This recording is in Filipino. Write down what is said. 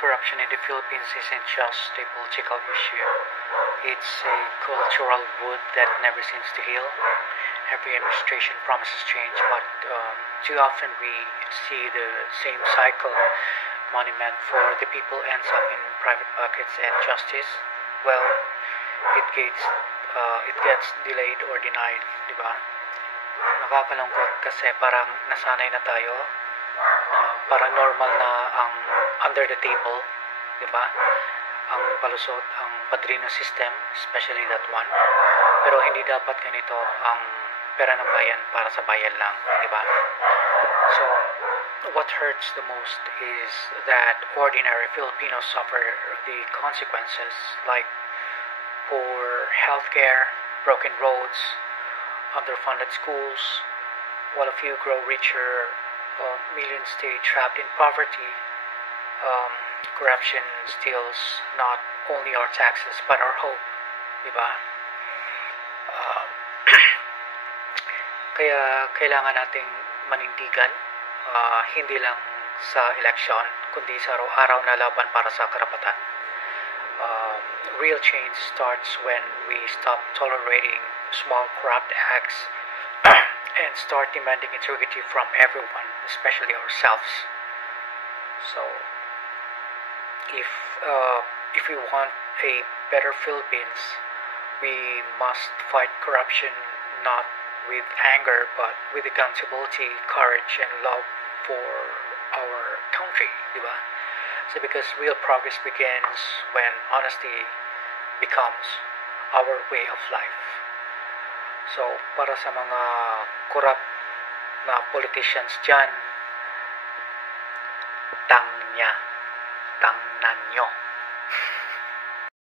corruption in the Philippines isn't just a political issue. It's a cultural wound that never seems to heal. Every administration promises change, but too often we see the same cycle. Money meant for the people ends up in private pockets, and justice, well, it gets delayed or denied, di ba? Nakakalungkot kasi parang nasanay na tayo na parang normal na ang under the table, di ba? Ang palusot, ang padrino system, especially that one. Pero hindi dapat ganito ang pera ng bayan para sa bayan lang, di ba? So, what hurts the most is that ordinary Filipinos suffer the consequences like poor healthcare, broken roads, underfunded schools, while a few grow richer, millions stay trapped in poverty. Corruption steals not only our taxes but our hope, di ba? Uh, Kaya kailangan nating manindigan, hindi lang sa eleksyon, kundi sa araw-araw na laban para sa karapatan. Real change starts when we stop tolerating small corrupt acts and start demanding integrity from everyone, especially ourselves. So, if we want a better Philippines, we must fight corruption not with anger but with accountability, courage, and love for our country, di ba? So because real progress begins when honesty becomes our way of life. So para sa mga corrupt na politicians dyan, tangnya.